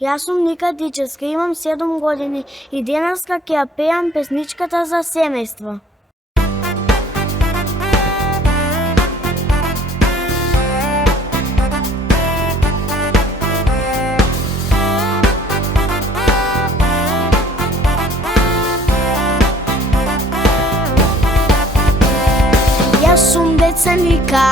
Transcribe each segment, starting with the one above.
Јас сум Ника Дичевска, имам 7 години и денеска ќе ја пеам песничката за семејство. Јас сум деца Ника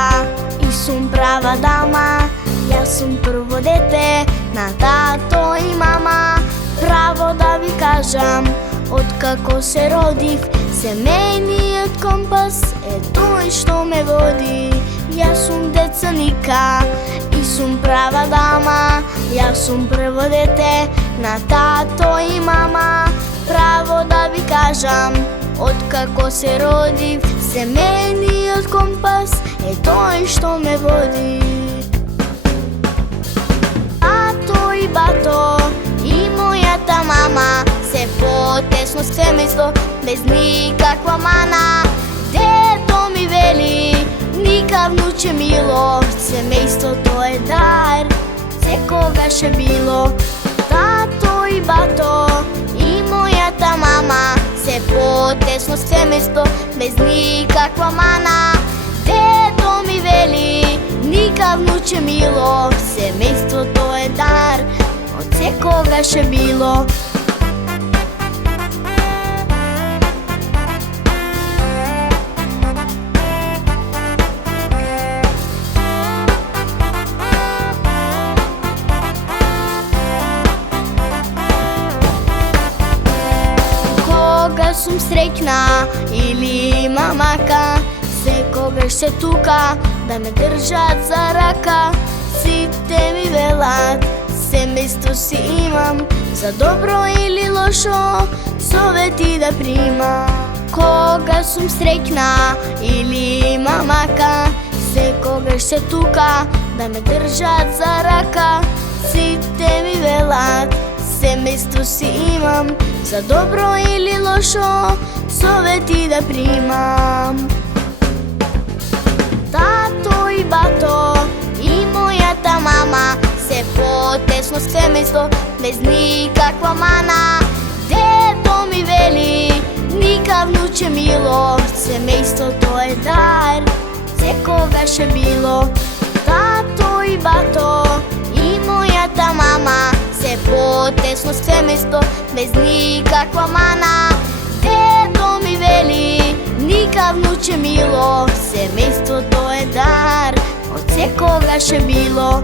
и сум права дама. Јас сум прво дете на тато и мама. Право да ви кажам, откако се родив, семејниот компас е тој што ме води. Јас сум деца Ника и сум права дама. Јас сум прво дете на тато и мама. Право да ви кажам, откако се родив, семејниот компас е тој што ме води. Тато и бато и мојата мама се потесно семејство, без никаква мана. Дедо ми вели, Ника внуче мило, семејството е дар, секогаш е било. Тато и бато и мојата мама се потесно семејство, без никаква мана. Дедо ми вели, Ника внуче мило, семејството е дар, од секогаш е било. Кога сум среќна или има мака, секогаш се тука да ме држат за рака. Сите ми велат, семејство си имам, за добро или лошо совети да примам. Кога сум среќна или има мака, секогаш се тука да ме држат за рака. Сите ми велат, семејство си имам, за добро или лошо совети да примам. Тато и бато и мојата мама се потесно семејство, без никаква мана. Дедо ми вели, Ника внуче мило, семејството е дар, секогаш е било. Тато и бато и мојата мама се потесно семејство, без никаква мана. Дедо ми вели, Ника внуче мило, семејството е дар, од секогаш е било.